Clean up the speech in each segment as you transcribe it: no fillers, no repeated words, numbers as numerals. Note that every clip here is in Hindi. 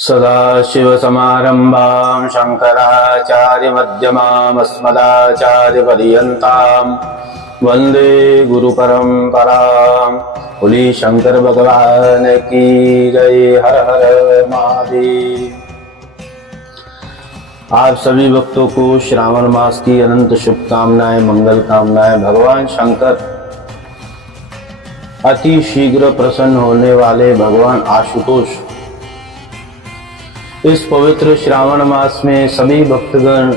सदाशिवसमारम्भां शङ्कराचार्यमध्यमाम् अस्मदाचार्यपर्यन्तां वन्दे गुरुपरम्पराम्। बोली शंकर भगवान की जय। हर हर महादेव। आप सभी भक्तों को श्रावण मास की अनंत शुभकामनाएं, मंगल कामनाएं। भगवान शंकर अति शीघ्र प्रसन्न होने वाले भगवान आशुतोष इस पवित्र श्रावण मास में सभी भक्तगण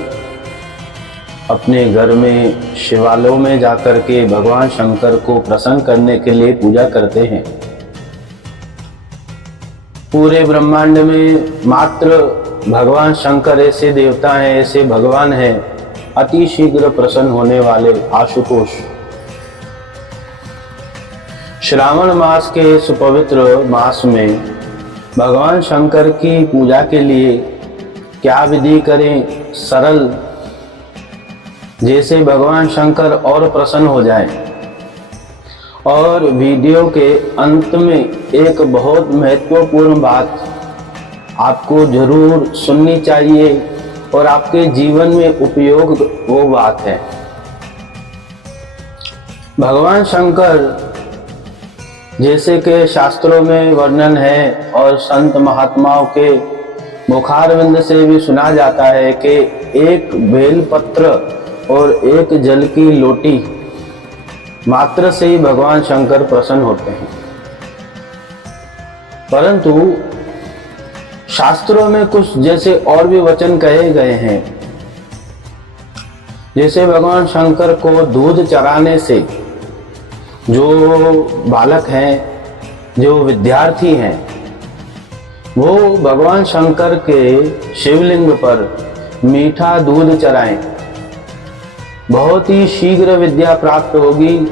अपने घर में शिवालयों में जाकर के भगवान शंकर को प्रसन्न करने के लिए पूजा करते हैं। पूरे ब्रह्मांड में मात्र भगवान शंकर ऐसे देवता हैं, ऐसे भगवान हैं अति शीघ्र प्रसन्न होने वाले आशुतोष। श्रावण मास के इस पवित्र मास में भगवान शंकर की पूजा के लिए क्या विधि करें सरल, जैसे भगवान शंकर और प्रसन्न हो जाएं। और वीडियो के अंत में एक बहुत महत्वपूर्ण बात आपको जरूर सुननी चाहिए और आपके जीवन में उपयोग वो बात है। भगवान शंकर जैसे कि शास्त्रों में वर्णन है और संत महात्माओं के मुखारविंद से भी सुना जाता है कि एक बेलपत्र और एक जल की लोटी मात्र से ही भगवान शंकर प्रसन्न होते हैं। परंतु शास्त्रों में कुछ जैसे और भी वचन कहे गए हैं, जैसे भगवान शंकर को दूध चराने से जो बालक हैं, जो विद्यार्थी हैं, वो भगवान शंकर के शिवलिंग पर मीठा दूध चराएं, बहुत ही शीघ्र विद्या प्राप्त होगी।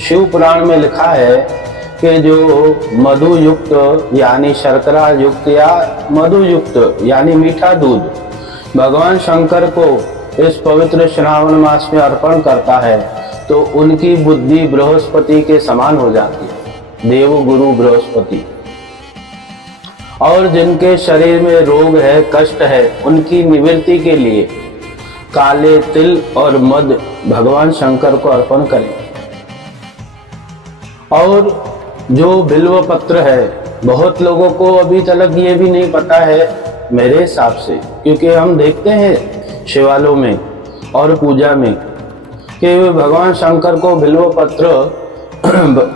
शिव पुराण में लिखा है कि जो मधु युक्त यानी शर्करा युक्त या मधु युक्त यानी मीठा दूध भगवान शंकर को इस पवित्र श्रावण मास में अर्पण करता है तो उनकी बुद्धि बृहस्पति के समान हो जाती है, देव गुरु बृहस्पति। और जिनके शरीर में रोग है, कष्ट है, उनकी निवृत्ति के लिए काले तिल और मध भगवान शंकर को अर्पण करें। और जो बिल्व पत्र है, बहुत लोगों को अभी तक ये भी नहीं पता है मेरे हिसाब से, क्योंकि हम देखते हैं शिवालयों में और पूजा में कि भगवान शंकर को बिल्व पत्र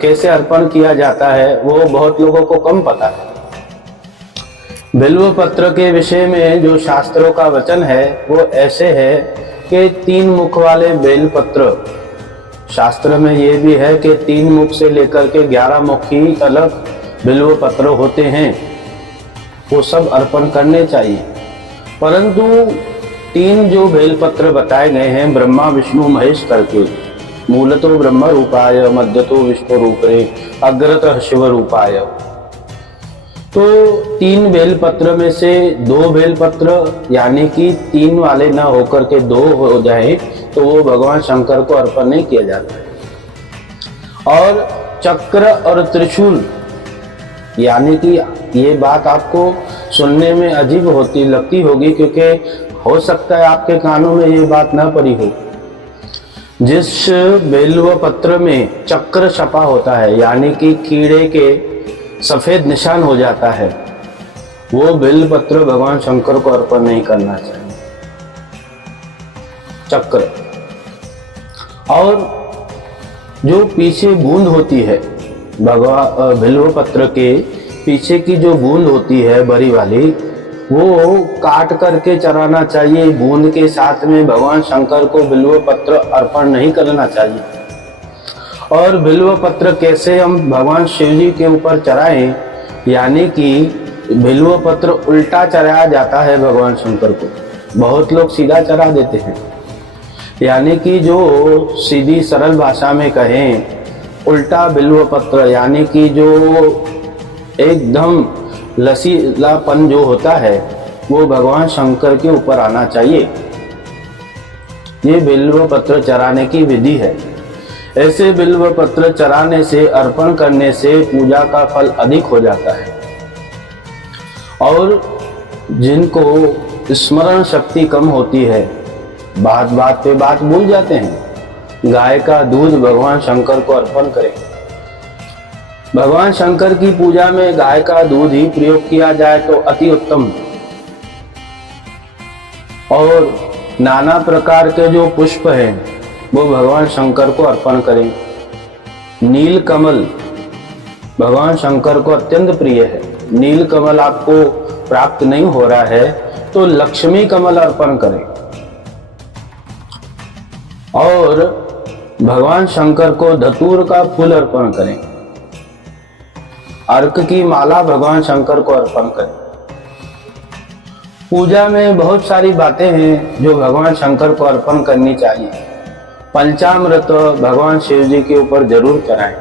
कैसे अर्पण किया जाता है, वो बहुत लोगों को कम पता है। बिल्व पत्र के विषय में जो शास्त्रों का वचन है वो ऐसे है कि 3 मुख वाले बेल पत्र, शास्त्र में ये भी है कि 3 मुख से लेकर के 11 मुखी तलक बिल्व पत्र होते हैं, वो सब अर्पण करने चाहिए। परंतु 3 जो बेलपत्र बताए गए हैं ब्रह्मा विष्णु महेश करके, मूलतो ब्रह्म रूपाय मध्यतो विष्णु रूपे अग्रतः शिव रूपाय, तो 3 बेलपत्र में से 2 बेलपत्र यानी कि 3 वाले न होकर के 2 हो जाए तो वो भगवान शंकर को अर्पण नहीं किया जाता है। और चक्र और त्रिशूल, यानी कि ये बात आपको सुनने में अजीब लगती होगी, क्योंकि हो सकता है आपके कानों में ये बात ना पड़ी हो। जिस बेलव पत्र में चक्र छपा होता है यानी कि कीड़े के सफेद निशान हो जाता है, वो बेल पत्र भगवान शंकर को अर्पण नहीं करना चाहिए। चक्र और जो पीछे बूंद होती है, बिल्व पत्र के पीछे की जो बूंद होती है बड़ी वाली, वो काट करके चराना चाहिए। बूंद के साथ में भगवान शंकर को बिल्व पत्र अर्पण नहीं करना चाहिए। और बिल्व पत्र कैसे हम भगवान शिव जी के ऊपर चराएं, यानी कि बिल्व पत्र उल्टा चराया जाता है भगवान शंकर को। बहुत लोग सीधा चरा देते हैं, यानी कि जो सीधी सरल भाषा में कहें उल्टा बिल्व पत्र, यानी कि जो एकदम लसीलापन जो होता है वो भगवान शंकर के ऊपर आना चाहिए। ये बिल्व पत्र चराने की विधि है। ऐसे बिल्व पत्र चराने से, अर्पण करने से पूजा का फल अधिक हो जाता है। और जिनको स्मरण शक्ति कम होती है, बात बात पे बात भूल जाते हैं, गाय का दूध भगवान शंकर को अर्पण करें। भगवान शंकर की पूजा में गाय का दूध ही प्रयोग किया जाए तो अति उत्तम। और नाना प्रकार के जो पुष्प हैं वो भगवान शंकर को अर्पण करें। नील कमल भगवान शंकर को अत्यंत प्रिय है। नील कमल आपको प्राप्त नहीं हो रहा है तो लक्ष्मी कमल अर्पण करें। और भगवान शंकर को धतूर का फूल अर्पण करें। अर्क की माला भगवान शंकर को अर्पण करें। पूजा में बहुत सारी बातें हैं जो भगवान शंकर को अर्पण करनी चाहिए। पंचामृत भगवान शिव जी के ऊपर जरूर चढ़ाएं।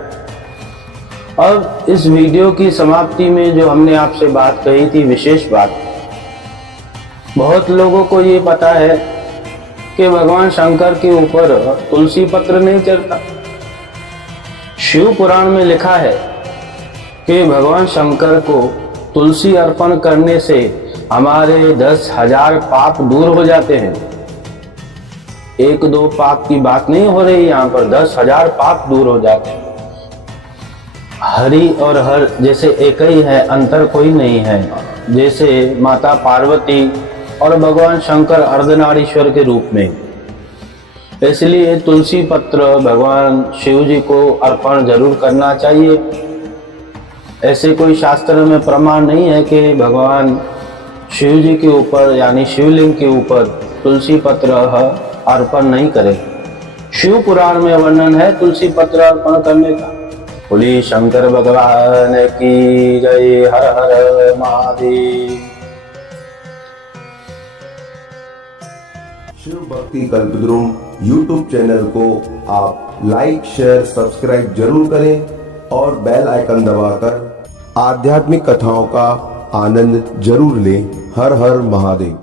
अब इस वीडियो की समाप्ति में जो हमने आपसे बात कही थी, विशेष बात, बहुत लोगों को ये पता है कि भगवान शंकर के ऊपर तुलसी पत्र नहीं चढ़ता। शिव पुराण में लिखा है कि भगवान शंकर को तुलसी अर्पण करने से हमारे 10,000 पाप दूर हो जाते हैं। एक दो पाप की बात नहीं हो रही, यहाँ पर 10,000 पाप दूर हो जाते हैं। हरि और हर जैसे एक ही है, अंतर कोई नहीं है। जैसे माता पार्वती और भगवान शंकर अर्धनारीश्वर के रूप में, इसलिए तुलसी पत्र भगवान शिव जी को अर्पण जरूर करना चाहिए। ऐसे कोई शास्त्र में प्रमाण नहीं है कि भगवान शिव जी के ऊपर यानी शिवलिंग के ऊपर तुलसी पत्र अर्पण नहीं करें। शिव पुराण में वर्णन है तुलसी पत्र अर्पण करने का। बोलिए शंकर भगवान की जय। हर हर महादेव। शिव भक्ति कल्पद्रुम YouTube चैनल को आप लाइक, शेयर, सब्सक्राइब जरूर करें और बेल आइकन दबाकर आध्यात्मिक कथाओं का आनंद जरूर लें। हर हर महादेव।